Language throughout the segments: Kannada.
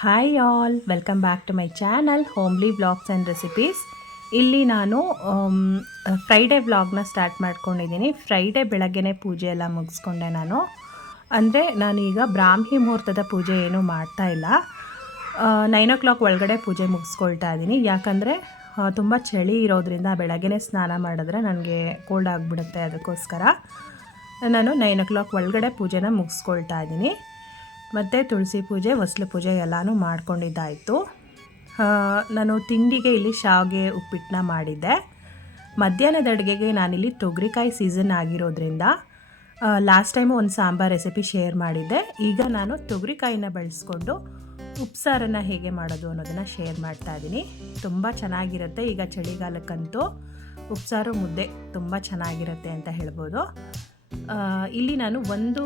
Hi all, welcome back to my channel homely vlogs and recipes. ಇಲ್ಲಿ ನಾನು ಫ್ರೈಡೇ ವ್ಲಾಗ್ನ ಸ್ಟಾರ್ಟ್ ಮಾಡ್ಕೊಂಡಿದ್ದೀನಿ. ಫ್ರೈಡೇ ಬೆಳಗ್ಗೆನೇ ಪೂಜೆ ಎಲ್ಲ ಮುಗಿಸ್ಕೊಂಡೆ ನಾನು. ಅಂದರೆ ನಾನೀಗ ಬ್ರಾಹ್ಮಿ ಮುಹೂರ್ತದ ಪೂಜೆ ಏನೂ ಮಾಡ್ತಾಯಿಲ್ಲ. 9 o'clock ಒಳಗಡೆ ಪೂಜೆ ಮುಗಿಸ್ಕೊಳ್ತಾ ಇದ್ದೀನಿ. ಯಾಕಂದರೆ ತುಂಬ ಚಳಿ ಇರೋದ್ರಿಂದ ಬೆಳಗ್ಗೆನೇ ಸ್ನಾನ ಮಾಡಿದ್ರೆ ನನಗೆ ಕೋಲ್ಡ್ ಆಗಿಬಿಡುತ್ತೆ. ಅದಕ್ಕೋಸ್ಕರ ನಾನು 9 o'clock ಒಳಗಡೆ ಪೂಜೆನ ಮುಗಿಸ್ಕೊಳ್ತಾ ಇದ್ದೀನಿ. ಮತ್ತು ತುಳಸಿ ಪೂಜೆ, ಹೊಸ್ಲು ಪೂಜೆ ಎಲ್ಲನೂ ಮಾಡ್ಕೊಂಡಿದ್ದಾಯಿತು. ನಾನು ತಿಂಡಿಗೆ ಇಲ್ಲಿ ಶಾವಿಗೆ ಉಪ್ಪಿಟ್ಟನ್ನ ಮಾಡಿದ್ದೆ. ಮಧ್ಯಾಹ್ನದ ಅಡುಗೆಗೆ ನಾನಿಲ್ಲಿ ತೊಗರಿಕಾಯಿ ಸೀಸನ್ ಆಗಿರೋದ್ರಿಂದ ಲಾಸ್ಟ್ ಟೈಮು ಒಂದು ಸಾಂಬಾರು ರೆಸಿಪಿ ಶೇರ್ ಮಾಡಿದ್ದೆ. ಈಗ ನಾನು ತೊಗರಿಕಾಯಿನ ಬಳಸ್ಕೊಂಡು ಉಪ್ಸಾರನ್ನು ಹೇಗೆ ಮಾಡೋದು ಅನ್ನೋದನ್ನು ಶೇರ್ ಮಾಡ್ತಾ ಇದ್ದೀನಿ. ತುಂಬ ಚೆನ್ನಾಗಿರುತ್ತೆ. ಈಗ ಚಳಿಗಾಲಕ್ಕಂತೂ ಉಪ್ಸಾರು ಮುದ್ದೆ ತುಂಬ ಚೆನ್ನಾಗಿರುತ್ತೆ ಅಂತ ಹೇಳ್ಬೋದು. ಇಲ್ಲಿ ನಾನು 1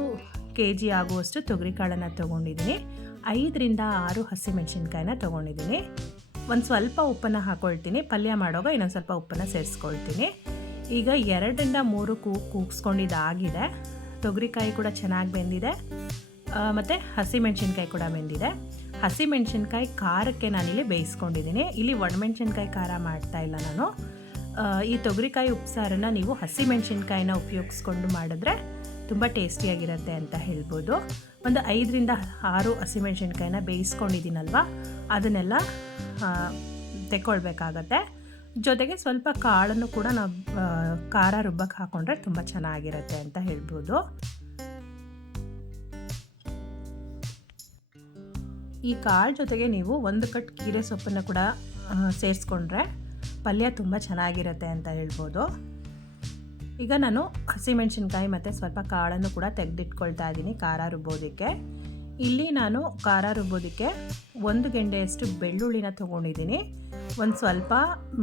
kg ಆಗುವಷ್ಟು ತೊಗರಿಕಾಳನ್ನು ತೊಗೊಂಡಿದ್ದೀನಿ. 5 ರಿಂದ 6 ಹಸಿಮೆಣಸಿನ್ಕಾಯಿನ ತೊಗೊಂಡಿದ್ದೀನಿ. ಒಂದು ಸ್ವಲ್ಪ ಉಪ್ಪನ್ನು ಹಾಕ್ಕೊಳ್ತೀನಿ. ಪಲ್ಯ ಮಾಡುವಾಗ ಇನ್ನೊಂದು ಸ್ವಲ್ಪ ಉಪ್ಪನ್ನು ಸೇರಿಸ್ಕೊಳ್ತೀನಿ. ಈಗ 2 ರಿಂದ 3 ಕೂಗಿಸ್ಕೊಂಡಿದ್ದಾಗಿದೆ. ತೊಗರಿಕಾಯಿ ಕೂಡ ಚೆನ್ನಾಗಿ ಬೆಂದಿದೆ ಮತ್ತು ಹಸಿಮೆಣಸಿನ್ಕಾಯಿ ಕೂಡ ಬೆಂದಿದೆ. ಹಸಿಮೆಣಸಿನ್ಕಾಯಿ ಖಾರಕ್ಕೆ ನಾನಿಲ್ಲಿ ಬೇಯಿಸ್ಕೊಂಡಿದ್ದೀನಿ. ಇಲ್ಲಿ ಒಣಮೆಣಸಿನ್ಕಾಯಿ ಖಾರ ಮಾಡ್ತಾಯಿಲ್ಲ ನಾನು. ಈ ತೊಗರಿಕಾಯಿ ಉಪ್ಸಾರನ್ನು ನೀವು ಹಸಿಮೆಣಸಿನ್ಕಾಯಿನ ಉಪಯೋಗಿಸ್ಕೊಂಡು ಮಾಡಿದ್ರೆ ತುಂಬ ಟೇಸ್ಟಿಯಾಗಿರುತ್ತೆ ಅಂತ ಹೇಳ್ಬೋದು. ಒಂದು 5 ರಿಂದ 6 ಹಸಿಮೆಣಸಿನ್ಕಾಯಿನ ಬೇಯಿಸ್ಕೊಂಡಿದ್ದೀನಲ್ವ, ಅದನ್ನೆಲ್ಲ ತೆಕ್ಕೊಳ್ಬೇಕಾಗತ್ತೆ. ಜೊತೆಗೆ ಸ್ವಲ್ಪ ಕಾಳನ್ನು ಕೂಡ ನಾವು ಖಾರ ರುಬ್ಬಕ್ಕೆ ಹಾಕ್ಕೊಂಡ್ರೆ ತುಂಬ ಚೆನ್ನಾಗಿರುತ್ತೆ ಅಂತ ಹೇಳ್ಬೋದು. ಈ ಕಾಳು ಜೊತೆಗೆ ನೀವು 1 ಕಟ್ ಕೀರೆ ಸೊಪ್ಪನ್ನು ಕೂಡ ಸೇರಿಸ್ಕೊಂಡ್ರೆ ಪಲ್ಯ ತುಂಬ ಚೆನ್ನಾಗಿರುತ್ತೆ ಅಂತ ಹೇಳ್ಬೋದು. ಈಗ ನಾನು ಹಸಿಮೆಣಸಿನ್ಕಾಯಿ ಮತ್ತು ಸ್ವಲ್ಪ ಕಾಳನ್ನು ಕೂಡ ತೆಗೆದಿಟ್ಕೊಳ್ತಾ ಇದ್ದೀನಿ ಖಾರ ರುಬ್ಬೋದಕ್ಕೆ. ಇಲ್ಲಿ ನಾನು ಖಾರ ರುಬ್ಬೋದಕ್ಕೆ 1 ಗೆಂಡೆಯಷ್ಟು ಬೆಳ್ಳುಳ್ಳಿನ ತೊಗೊಂಡಿದ್ದೀನಿ, ಒಂದು ಸ್ವಲ್ಪ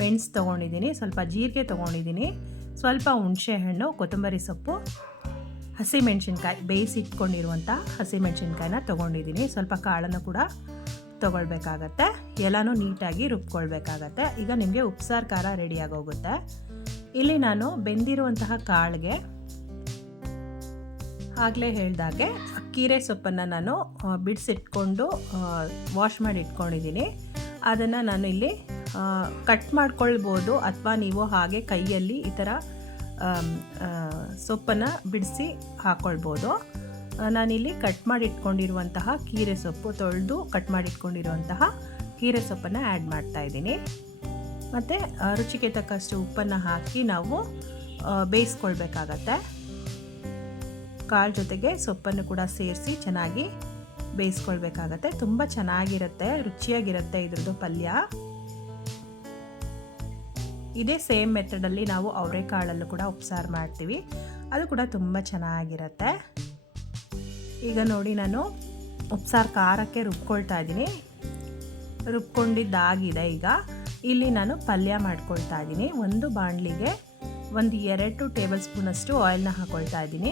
ಮೆಣಸು ತೊಗೊಂಡಿದ್ದೀನಿ, ಸ್ವಲ್ಪ ಜೀರಿಗೆ ತೊಗೊಂಡಿದ್ದೀನಿ, ಸ್ವಲ್ಪ ಹುಣಸೆಹಣ್ಣು, ಕೊತ್ತಂಬರಿ ಸೊಪ್ಪು, ಹಸಿಮೆಣಸಿನ್ಕಾಯಿ ಬೇಯಿಸಿಟ್ಕೊಂಡಿರುವಂಥ ಹಸಿಮೆಣಸಿನ್ಕಾಯಿನ ತೊಗೊಂಡಿದ್ದೀನಿ. ಸ್ವಲ್ಪ ಕಾಳನ್ನು ಕೂಡ ತೊಗೊಳ್ಬೇಕಾಗತ್ತೆ. ಎಲ್ಲನೂ ನೀಟಾಗಿ ರುಬ್ಕೊಳ್ಬೇಕಾಗತ್ತೆ. ಈಗ ನಿಮಗೆ ಉಪ್ಸಾರು ಖಾರ ರೆಡಿಯಾಗೋಗುತ್ತೆ. ಇಲ್ಲಿ ನಾನು ಬೆಂದಿರುವಂತಹ ಕಾಳಿಗೆ ಆಗಲೇ ಹೇಳಿದಾಗೆ ಕೀರೆ ಸೊಪ್ಪನ್ನು ನಾನು ಬಿಡಿಸಿಟ್ಕೊಂಡು ವಾಶ್ ಮಾಡಿ ಇಟ್ಕೊಂಡಿದ್ದೀನಿ. ಅದನ್ನು ನಾನು ಇಲ್ಲಿ ಕಟ್ ಮಾಡ್ಕೊಳ್ಬೋದು, ಅಥವಾ ನೀವು ಹಾಗೆ ಕೈಯಲ್ಲಿ ಈ ಥರ ಸೊಪ್ಪನ್ನು ಬಿಡಿಸಿ ಹಾಕ್ಕೊಳ್ಬೋದು. ನಾನಿಲ್ಲಿ ಕಟ್ ಮಾಡಿ ಇಟ್ಕೊಂಡಿರುವಂತಹ ಕೀರೆ ಸೊಪ್ಪು, ತೊಳೆದು ಕಟ್ ಮಾಡಿ ಇಟ್ಕೊಂಡಿರುವಂತಹ ಕೀರೆ ಸೊಪ್ಪನ್ನು ಆ್ಯಡ್ ಮಾಡ್ತಾಯಿದ್ದೀನಿ. ಮತ್ತು ರುಚಿಗೆ ತಕ್ಕಷ್ಟು ಉಪ್ಪನ್ನು ಹಾಕಿ ನಾವು ಬೇಯಿಸ್ಕೊಳ್ಬೇಕಾಗತ್ತೆ. ಕಾಳು ಜೊತೆಗೆ ಸೊಪ್ಪನ್ನು ಕೂಡ ಸೇರಿಸಿ ಚೆನ್ನಾಗಿ ಬೇಯಿಸ್ಕೊಳ್ಬೇಕಾಗತ್ತೆ. ತುಂಬ ಚೆನ್ನಾಗಿರುತ್ತೆ, ರುಚಿಯಾಗಿರುತ್ತೆ ಇದ್ರದ್ದು ಪಲ್ಯ. ಇದೇ ಸೇಮ್ ಮೆಥಡಲ್ಲಿ ನಾವು ಅವರೆಕಾಳಲ್ಲೂ ಕೂಡ ಉಪ್ಸಾರು ಮಾಡ್ತೀವಿ, ಅದು ಕೂಡ ತುಂಬ ಚೆನ್ನಾಗಿರುತ್ತೆ. ಈಗ ನೋಡಿ, ನಾನು ಉಪ್ಸಾರು ಖಾರಕ್ಕೆ ರುಬ್ಕೊಳ್ತಾ ಇದ್ದೀನಿ. ರುಬ್ಕೊಂಡಿದ್ದಾಗಿದೆ. ಈಗ ಇಲ್ಲಿ ನಾನು ಪಲ್ಯ ಮಾಡ್ಕೊಳ್ತಾ ಇದ್ದೀನಿ. ಒಂದು ಬಾಣಲಿಗೆ 2 ಟೇಬಲ್ ಸ್ಪೂನಷ್ಟು ಆಯಿಲ್ನ ಹಾಕ್ಕೊಳ್ತಾ ಇದ್ದೀನಿ.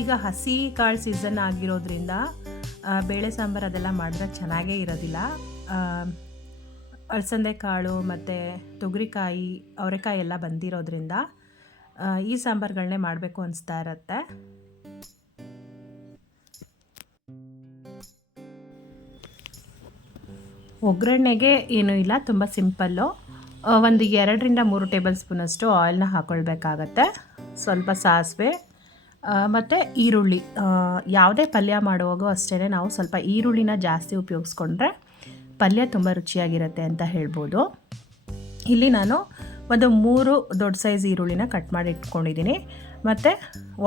ಈಗ ಹಸಿ ಕಾಳು ಸೀಸನ್ ಆಗಿರೋದ್ರಿಂದ ಬೇಳೆ ಸಾಂಬಾರು ಅದೆಲ್ಲ ಮಾಡಿದ್ರೆ ಚೆನ್ನಾಗೇ ಇರೋದಿಲ್ಲ. ಅಲಸಂದೆ ಕಾಳು ಮತ್ತು ತೊಗರಿಕಾಯಿ, ಅವರೆಕಾಯಿ ಎಲ್ಲ ಬಂದಿರೋದ್ರಿಂದ ಈ ಸಾಂಬಾರುಗಳನ್ನೇ ಮಾಡಬೇಕು ಅನಿಸ್ತಾ ಇರುತ್ತೆ. ಒಗ್ಗರಣೆಗೆ ಏನೂ ಇಲ್ಲ, ತುಂಬ ಸಿಂಪಲ್ಲು. ಒಂದು 2 ರಿಂದ 3 ಟೇಬಲ್ ಸ್ಪೂನಷ್ಟು ಆಯಿಲ್ನ ಹಾಕ್ಕೊಳ್ಬೇಕಾಗತ್ತೆ. ಸ್ವಲ್ಪ ಸಾಸಿವೆ ಮತ್ತು ಈರುಳ್ಳಿ. ಯಾವುದೇ ಪಲ್ಯ ಮಾಡುವಾಗೂ ಅಷ್ಟೇ ನಾವು ಸ್ವಲ್ಪ ಈರುಳ್ಳಿನ ಜಾಸ್ತಿ ಉಪಯೋಗಿಸ್ಕೊಂಡ್ರೆ ಪಲ್ಯ ತುಂಬ ರುಚಿಯಾಗಿರುತ್ತೆ ಅಂತ ಹೇಳ್ಬೋದು. ಇಲ್ಲಿ ನಾನು ಒಂದು 3 ದೊಡ್ಡ ಸೈಜ್ ಈರುಳ್ಳಿನ ಕಟ್ ಮಾಡಿ ಇಟ್ಕೊಂಡಿದ್ದೀನಿ. ಮತ್ತು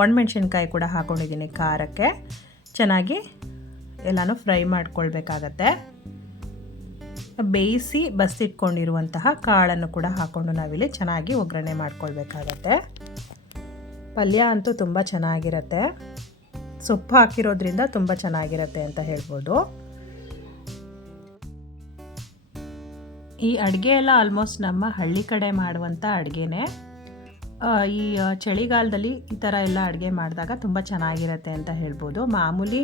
ಒಣಮೆಣಸಿನ್ಕಾಯಿ ಕೂಡ ಹಾಕ್ಕೊಂಡಿದ್ದೀನಿ ಖಾರಕ್ಕೆ. ಚೆನ್ನಾಗಿ ಎಲ್ಲನೂ ಫ್ರೈ ಮಾಡ್ಕೊಳ್ಬೇಕಾಗತ್ತೆ. ಬೇಯಿಸಿ ಬಸಿಟ್ಕೊಂಡಿರುವಂತಹ ಕಾಳನ್ನು ಕೂಡ ಹಾಕ್ಕೊಂಡು ನಾವಿಲ್ಲಿ ಚೆನ್ನಾಗಿ ಒಗ್ಗರಣೆ ಮಾಡ್ಕೊಳ್ಬೇಕಾಗತ್ತೆ. ಪಲ್ಯ ಅಂತೂ ತುಂಬ ಚೆನ್ನಾಗಿರುತ್ತೆ. ಸೊಪ್ಪು ಹಾಕಿರೋದ್ರಿಂದ ತುಂಬ ಚೆನ್ನಾಗಿರುತ್ತೆ ಅಂತ ಹೇಳ್ಬೋದು. ಈ ಅಡುಗೆ ಎಲ್ಲ ಆಲ್ಮೋಸ್ಟ್ ನಮ್ಮ ಹಳ್ಳಿ ಕಡೆ ಮಾಡುವಂಥ ಅಡುಗೆನೇ. ಈ ಚಳಿಗಾಲದಲ್ಲಿ ಈ ಥರ ಎಲ್ಲ ಅಡುಗೆ ಮಾಡಿದಾಗ ತುಂಬ ಚೆನ್ನಾಗಿರುತ್ತೆ ಅಂತ ಹೇಳ್ಬೋದು. ಮಾಮೂಲಿ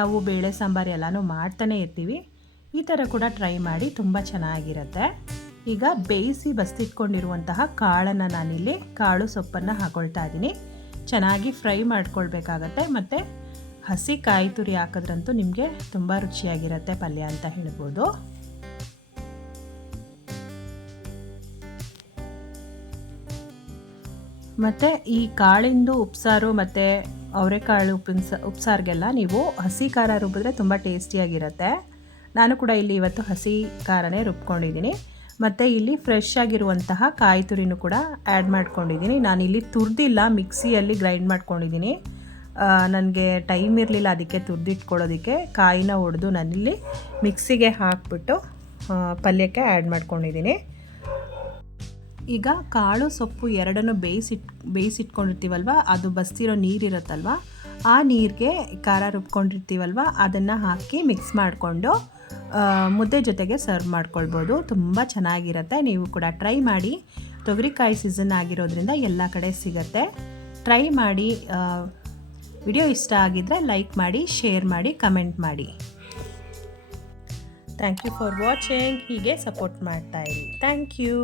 ನಾವು ಬೇಳೆ ಸಾಂಬಾರು ಎಲ್ಲನೂ ಮಾಡ್ತಾನೆ ಇರ್ತೀವಿ, ಈ ಥರ ಕೂಡ ಟ್ರೈ ಮಾಡಿ, ತುಂಬ ಚೆನ್ನಾಗಿರುತ್ತೆ. ಈಗ ಬೇಯಿಸಿ ಬಸಿಟ್ಕೊಂಡಿರುವಂತಹ ಕಾಳನ್ನು ನಾನಿಲ್ಲಿ ಕಾಳು ಸೊಪ್ಪನ್ನು ಹಾಕ್ಕೊಳ್ತಾ ಇದ್ದೀನಿ. ಚೆನ್ನಾಗಿ ಫ್ರೈ ಮಾಡ್ಕೊಳ್ಬೇಕಾಗತ್ತೆ. ಮತ್ತು ಹಸಿ ಕಾಯಿ ತುರಿ ಹಾಕಿದ್ರಂತೂ ನಿಮಗೆ ತುಂಬ ರುಚಿಯಾಗಿರುತ್ತೆ ಪಲ್ಯ ಅಂತ ಹೇಳ್ಬೋದು. ಮತ್ತು ಈ ಕಾಳಿಂದು ಉಪ್ಸಾರು ಮತ್ತು ಅವರೆಕಾಳು ಉಪ್ಸಾರಿಗೆಲ್ಲ ನೀವು ಹಸಿ ಖಾರ ರುಬ್ಬಿದ್ರೆ ತುಂಬ ಟೇಸ್ಟಿಯಾಗಿರುತ್ತೆ. ನಾನು ಕೂಡ ಇಲ್ಲಿ ಇವತ್ತು ಹಸಿ ಖಾರನೇ ರುಬ್ಕೊಂಡಿದ್ದೀನಿ. ಮತ್ತು ಇಲ್ಲಿ ಫ್ರೆಶ್ ಆಗಿರುವಂತಹ ಕಾಯಿ ತುರಿನೂ ಕೂಡ ಆ್ಯಡ್ ಮಾಡ್ಕೊಂಡಿದ್ದೀನಿ. ನಾನಿಲ್ಲಿ ತುರಿದಿಲ್ಲ, ಮಿಕ್ಸಿಯಲ್ಲಿ ಗ್ರೈಂಡ್ ಮಾಡ್ಕೊಂಡಿದ್ದೀನಿ. ನನಗೆ ಟೈಮ್ ಇರಲಿಲ್ಲ ಅದಕ್ಕೆ ತುರಿದಿಟ್ಕೊಳ್ಳೋದಕ್ಕೆ. ಕಾಯಿನ ಒಡೆದು ನಾನಿಲ್ಲಿ ಮಿಕ್ಸಿಗೆ ಹಾಕಿಬಿಟ್ಟು ಪಲ್ಯಕ್ಕೆ ಆ್ಯಡ್ ಮಾಡ್ಕೊಂಡಿದ್ದೀನಿ. ಈಗ ಕಾಳು ಸೊಪ್ಪು ಎರಡನ್ನು ಬೇಯಿಸಿಟ್ಕೊಂಡಿರ್ತೀವಲ್ವ, ಅದು ಬಸ್ತಿರೋ ನೀರಿರುತ್ತಲ್ವ, ಆ ನೀರಿಗೆ ಖಾರ ರುಬ್ಕೊಂಡಿರ್ತೀವಲ್ವ ಅದನ್ನು ಹಾಕಿ ಮಿಕ್ಸ್ ಮಾಡಿಕೊಂಡು ಮುದ್ದೆ ಜೊತೆಗೆ ಸರ್ವ್ ಮಾಡ್ಕೊಳ್ಬೋದು. ತುಂಬ ಚೆನ್ನಾಗಿರುತ್ತೆ. ನೀವು ಕೂಡ ಟ್ರೈ ಮಾಡಿ. ತೊಗರಿಕಾಯಿ ಸೀಸನ್ ಆಗಿರೋದ್ರಿಂದ ಎಲ್ಲ ಕಡೆ ಸಿಗುತ್ತೆ. ಟ್ರೈ ಮಾಡಿ. ವಿಡಿಯೋ ಇಷ್ಟ ಆಗಿದ್ದರೆ ಲೈಕ್ ಮಾಡಿ, ಶೇರ್ ಮಾಡಿ, ಕಮೆಂಟ್ ಮಾಡಿ. Thank you for watching. ಹೀಗೆ ಸಪೋರ್ಟ್ ಮಾಡ್ತಾಯಿರಿ. Thank you.